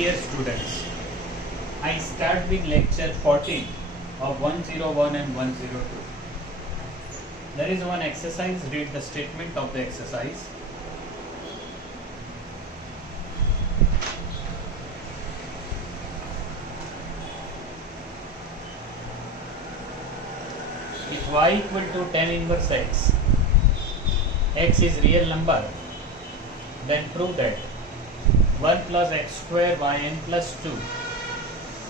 Dear students, I start with lecture 14 of 101 and 102. There is one exercise. Read the statement of the exercise. If y equal to tan inverse x is real number, then prove that 1 plus x square yn plus 2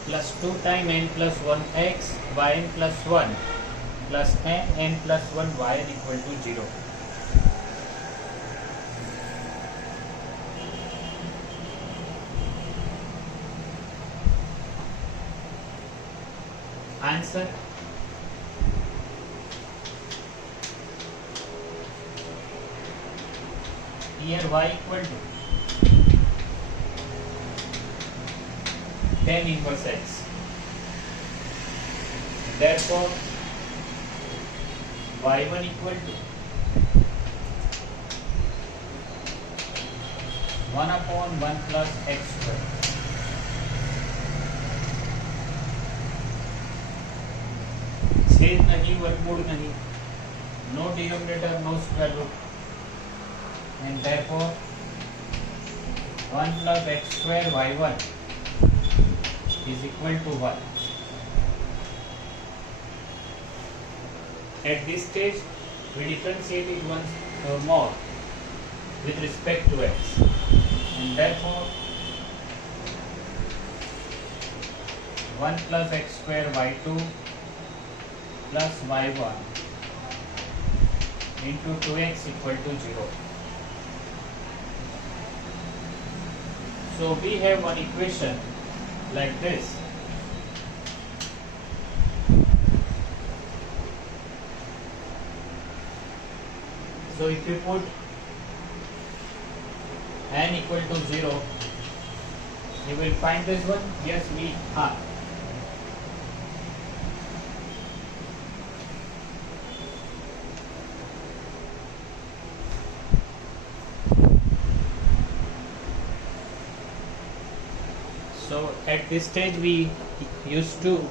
plus 2 times n plus 1 x yn plus 1 plus n plus 1 yn equal to 0. Answer. Here y equal to tan inverse x. Therefore, y1 equal to 1 upon 1 plus x square. छेद नहीं, वर्गमूल नहीं, no denominator, no square root, and therefore 1 plus x square y1 is equal to 1. At this stage, we differentiate it once more with respect to x, and therefore 1 plus x square y2 plus y1 into 2x equal to 0. So we have one equation like this. So if you put n equal to 0, you will find this one. Yes, we are. So at this stage we used to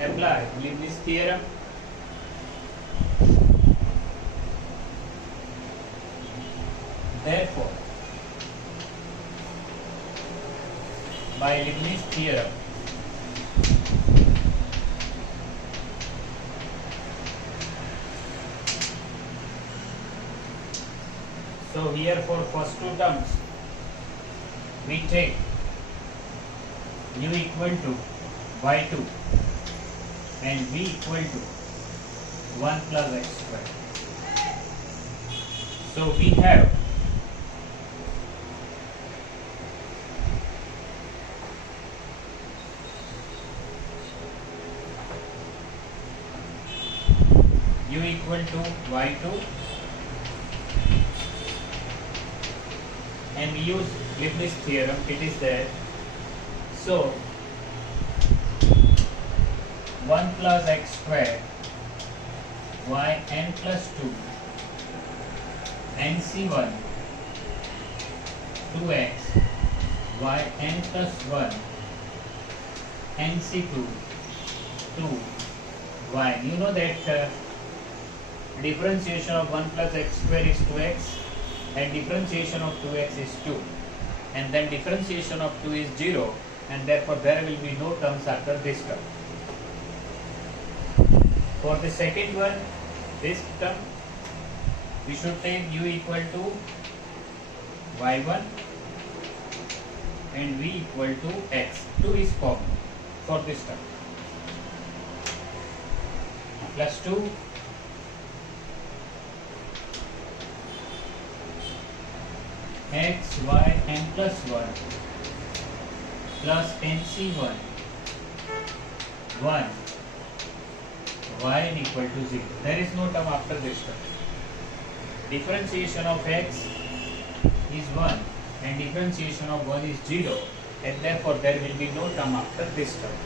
apply Leibniz theorem. Therefore, by Leibniz theorem, so here for first two terms we take u equal to y2 and v equal to 1 plus x square. So we have u equal to y2 and we use Leibniz theorem. It is there. So 1 plus x square yn plus 2 nc1 2x yn plus 1 nc2 2y. You know that differentiation of 1 plus x square is 2x and differentiation of 2x is 2, and then differentiation of 2 is 0, and therefore there will be no terms after this term. For the second one, this term, we should take u equal to y1 and v equal to x. 2 is common for this term. Plus 2 x y n plus 1 plus nc1 1 yn equal to 0. There is no term after this term. Differentiation of x is 1 and differentiation of 1 is 0, and therefore there will be no term after this term.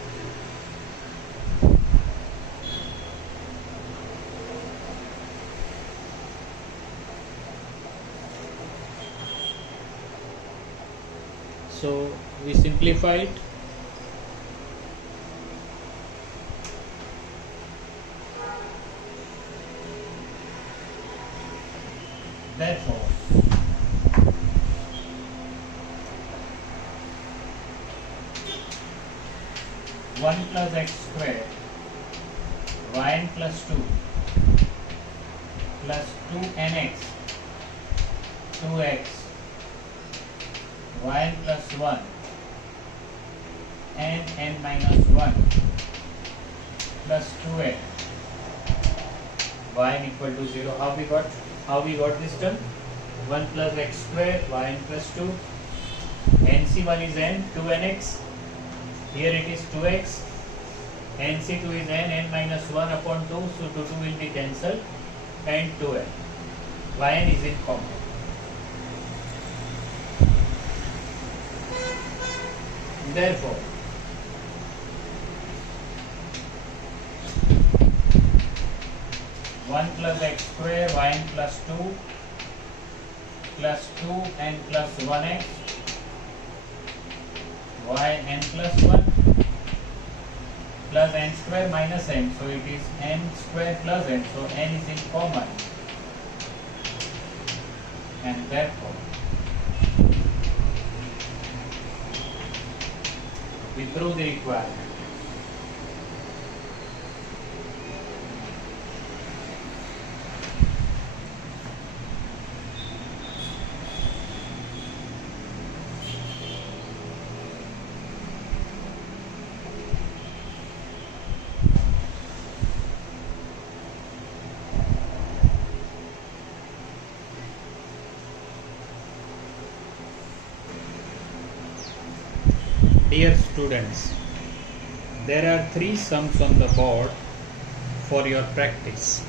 So we simplify it. Therefore, 1 plus x square yn plus 2 plus 2nx 2x yn plus 1 and n minus 1 plus 2n yn equal to 0. How we got this term? 1 plus x square yn plus 2, nc1 is n, 2nx, here it is 2x, nc2 is n minus 1 upon 2, so 2 will be cancelled, and 2n. Yn is in common. Therefore, one plus x square yn plus 2 plus 2n plus 1x yn plus 1 plus n square minus n, so it is n square plus n, so n is in common, and therefore we prove the requirement. Dear students, there are 3 sums on the board for your practice.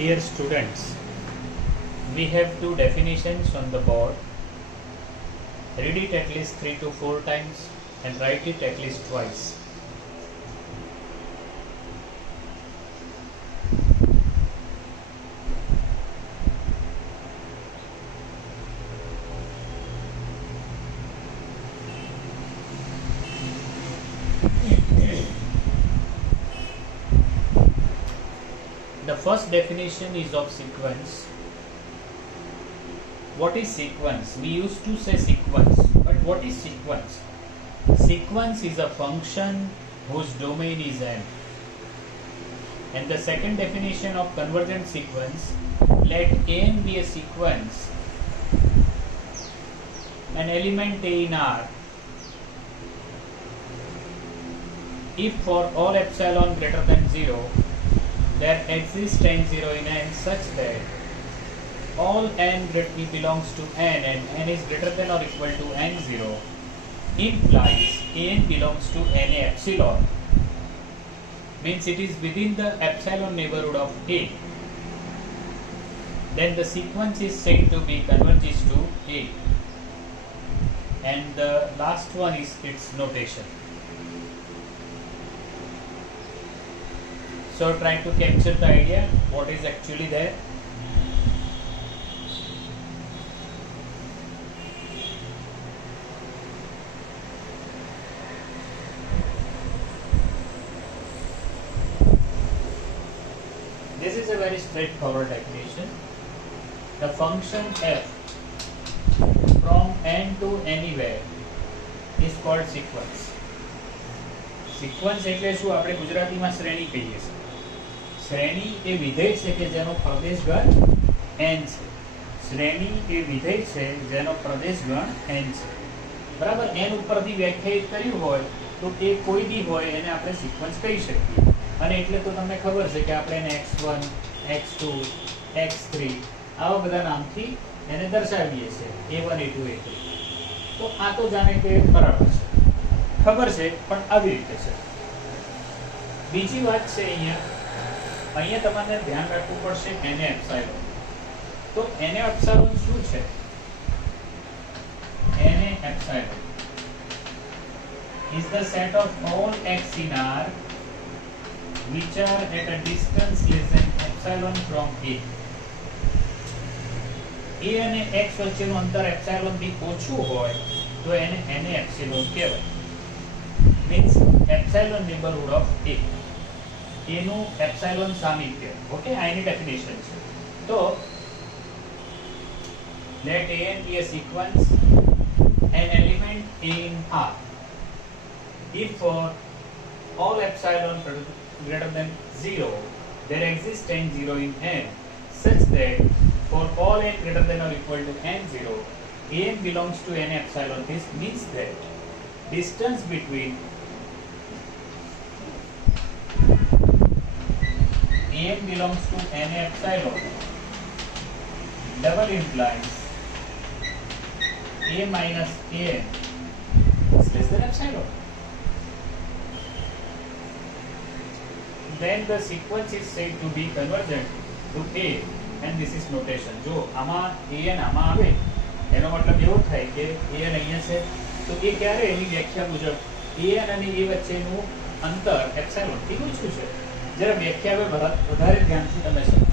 Dear students, we have 2 definitions on the board. Read it at least 3 to 4 times and write it at least twice. The first definition is of sequence. What is sequence? We used to say sequence, but what is sequence? Sequence is a function whose domain is n. And the second definition of convergent sequence, let n be a sequence, an element A in R, if for all epsilon greater than 0, there exists n0 in n such that all n belongs to n and n is greater than or equal to n0, implies n belongs to n epsilon, means it is within the epsilon neighborhood of A, then the sequence is said to be converges to A. And the last one is its notation. So try to capture the idea, what is actually there. This is a very straightforward definition. The function f from n to anywhere is called sequence. Sequence એટલે શું? આપણે ગુજરાતીમાં શ્રેણી કહીએ છીએ. શ્રેણી એ વિધેય છે કે જેનો પ્રદેશગણ n છે. શ્રેણી એ વિધેય છે જેનો પ્રદેશગણ n છે. બરાબર. n ઉપરથી વ્યાખ્યાયિત કર્યું હોય તો એ કોઈ બી હોય એને આપણે સિક્વન્સ કહી શકીએ. અને એટલે તો તમને ખબર છે કે આપણે એને x1, x2, x3 આવા બધા નામથી એને દર્શાવીએ છીએ. a1, a2, a3. તો આ તો જાણે કે બરાબર છે, ખબર છે, પણ આવી રીતે છે. બીજી વાત છે અહીંયા તમારે ધ્યાન રાખવું પડશે Na એપ્સિલોન. તો Na એપ્સિલોન શું છે? Na epsilon is the set of all x in R which are at a distance less than epsilon from A. A અને x વચ્ચેનું અંતર એપ્સિલોન થી ઓછું હોય તો એને Na એપ્સિલોન કહેવાય. means epsilon neighborhood of A. એનું એપ્સિલોન સામીપ્ય. ઓકે, આ એની ડેફિનેશન છે. તો let An be a sequence, an element in R if for all epsilon greater than 0 there exists n0 in N such that for all n greater than or equal to n0 An belongs to N epsilon. This means that distance between An belongs to N epsilon double implies A minus An is less than epsilon. Then the sequence is said to be convergent to A, and this is notation. જો આમાં An આમાં આવે એનો મતલબ એવો થાય કે An અહીંયા છે તો એ ક્યારે એની વ્યાખ્યા મુજબ An અને A વચ્ચેનું અંતર એપ્સિલોન થી ઓછું છે. જરા વ્યાખ્યા હવે વધારે ધ્યાનથી તમે સમજો.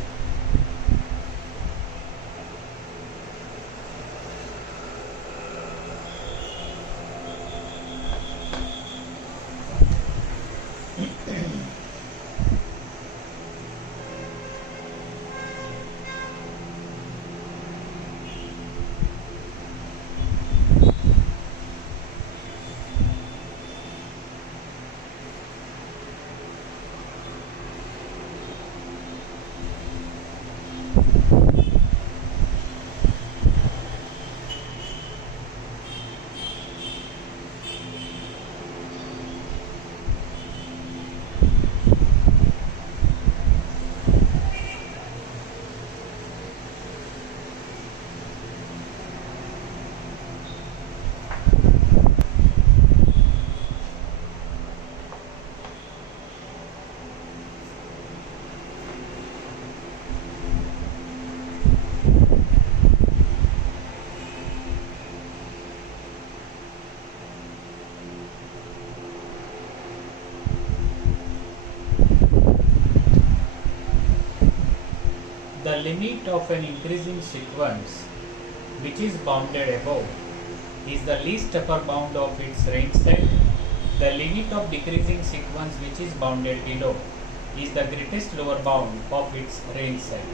The limit of an increasing sequence which is bounded above is the least upper bound of its range set. The limit of decreasing sequence which is bounded below is the greatest lower bound of its range set.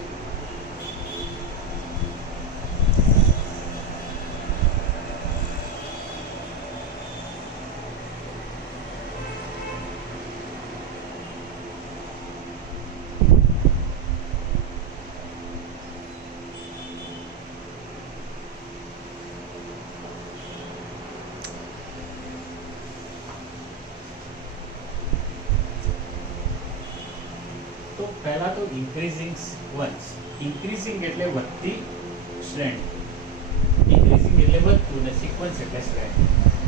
તો પહેલા તો increasing sequence. Increasing એટલે વધતી શ્રેણી. Increasing એટલે વધતું ને sequence એટલે શ્રેણી.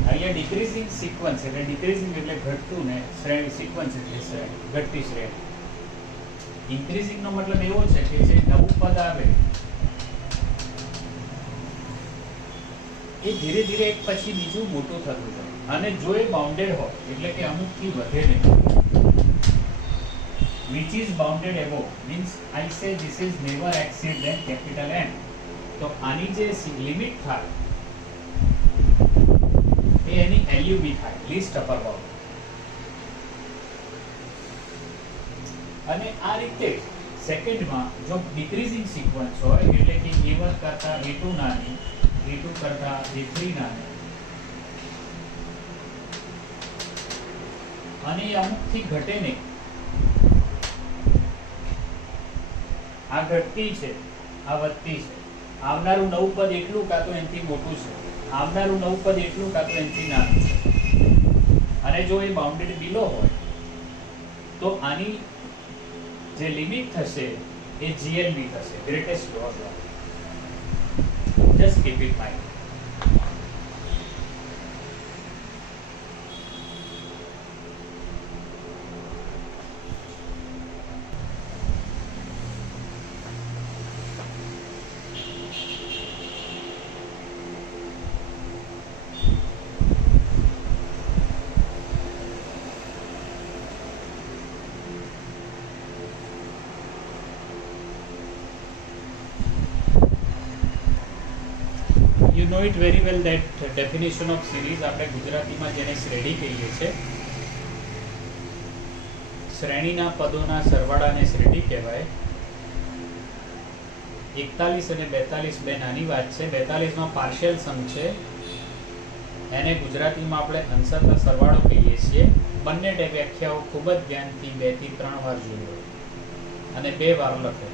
અહીંયા ડિક્રીઝિંગ સિક્વન્સ એટલે ડિક્રીઝિંગ એટલે ઘટતું ને શ્રેણી સિક્વન્સ એટલે શ્રેણી, ઘટતી શ્રેણી. ઇન્ક્રીઝિંગ નો મતલબ એવો છે કે જે નવું પદ આવે એ ધીરે ધીરે એક પછી બીજું મોટું થતું જાય અને જો એ બાઉન્ડેડ હોય એટલે કે અમુકથી વધે નહીં. which is bounded above means I say this is never exceed than capital N. તો આની જે લિમિટ થાય એ એની LUB થાય, least upper bound. અને આ રીતે સેકન્ડમાં જો ડિક્રીઝિંગ સિક્વન્સ હોય એટલે કે A1 કરતા A2 નાની, A2 કરતા A3 નાની, અને એ અમુકથી ઘટે નહીં. આ ઘટતી છે, આ વધતી છે. આવનારું નવું પદ એટલું કાં તો એનાથી મોટું છે, આવનારું નવું પદ એટલું કાં તો એનાથી નાનું છે. અને જો એ બાઉન્ડેડ બિલો હોય તો આની જે લિમિટ થશે એ જીએલબી થશે, greatest loss. Just keep it mind. You know it very well that definition of series આપણે ગુજરાતીમાં જેને શ્રેણી કહીએ છીએ. શ્રેણીના પદોના સરવાળાને શ્રેણી કહેવાય. 41 અને 42 બે નાની વાત છે. 42 માં પાર્શિયલ સમ છે, એને ગુજરાતીમાં આપણે અંશતઃ સરવાળો કહીએ છીએ. બંને વ્યાખ્યાઓ ખૂબ જ ધ્યાનથી 2 થી 3 વાર જોયો અને 2 વાર લખો.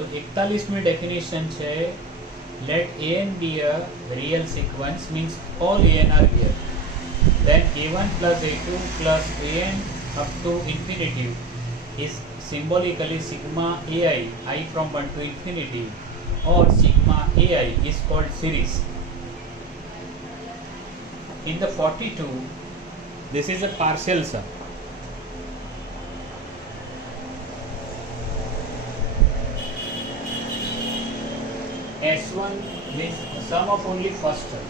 તો 41મી ડેફિનેશન છે, let an be a real sequence, means all an are real, then a1 plus a2 plus an up to infinity is symbolically sigma ai, I from 1 to infinity, or sigma ai is called series. In the 42, this is a partial sum. S1 means sum of only first term.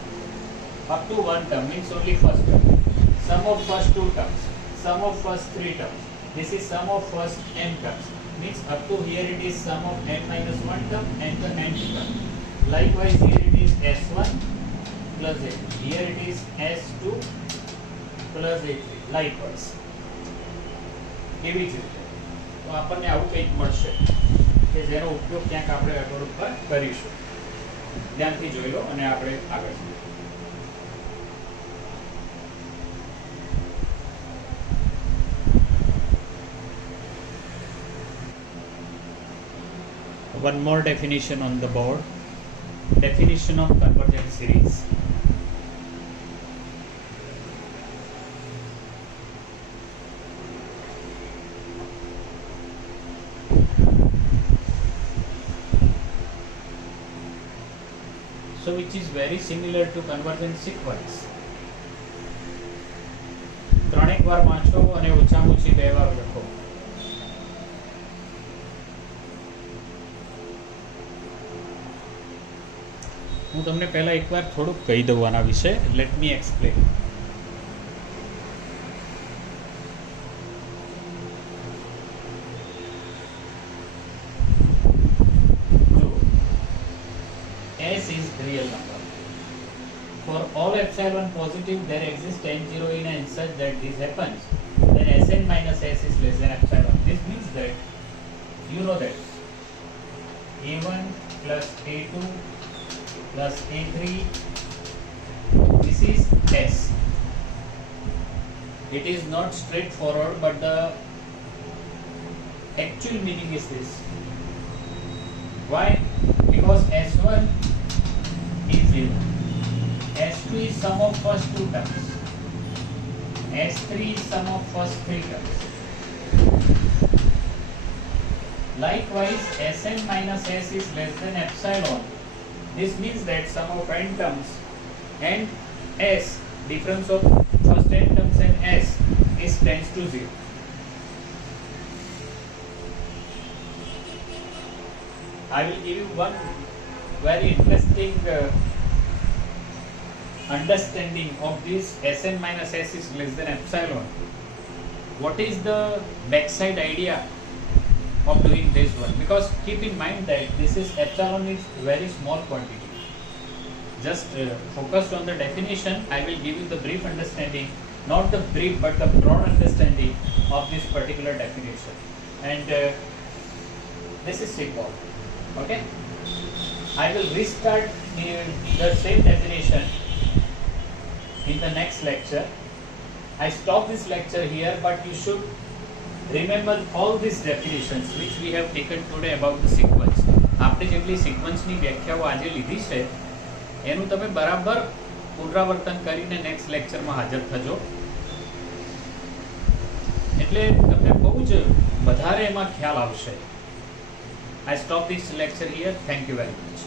Up to one term means only first term. Sum of first two terms. Sum of first three terms. This is sum of first n terms. Means up to here it is sum of n minus 1 term and the nth term. Likewise here it is S1 plus A. Here it is S2 plus A3. Likewise. એવી જ રીતે તો આપણને આવું કંઈક મળશે કે જેનો ઉપયોગ ક્યાંક આપણે રેકોર્ડ ઉપર કરીશું. ધ્યાનથી જોઈ લો અને આપણે આગળ જઈએ. One more definition on the board. Definition of convergent series. So which is very similar to convergent sequence. 3 વાર વાંચો અને ઓછામાં ઓછી 2 વાર લખો. હું તમને પહેલા એકવાર થોડુંક કહી દઉં આના વિશે. Let me explain. S is real number. For all epsilon positive, there exists n0 in n such that this happens. Then Sn minus S is less than epsilon. This means that you know that A1 plus A2 plus A3, this is S. It is not straightforward, but the actual meaning is this. Why? Because S1 is 0. S2 is sum of first two terms. S3 is sum of first three terms. Likewise, Sn minus S is less than epsilon. This means that sum of n terms and S, difference of first n terms and S, is tends to 0. I will give you one very interesting understanding of this Sn minus S is less than epsilon. What is the backside idea of doing this one? Because keep in mind that this is epsilon is very small quantity. Just focus on the definition. I will give you the brief understanding, not the brief but the broad understanding of this particular definition. And this is sigma. Okay. I will restart the same definition in the next lecture. I stop this lecture here, but you should remember all these definitions which we have taken today about the sequence. આપણે જેટલી સિક્વન્સની વ્યાખ્યાઓ આજે લીધી છે એનું તમે બરાબર પુનરાવર્તન કરીને નેક્સ્ટ લેક્ચરમાં હાજર થજો, એટલે તમને બહુ જ વધારે એમાં ખ્યાલ આવશે. I stop this lecture here. Thank you very much.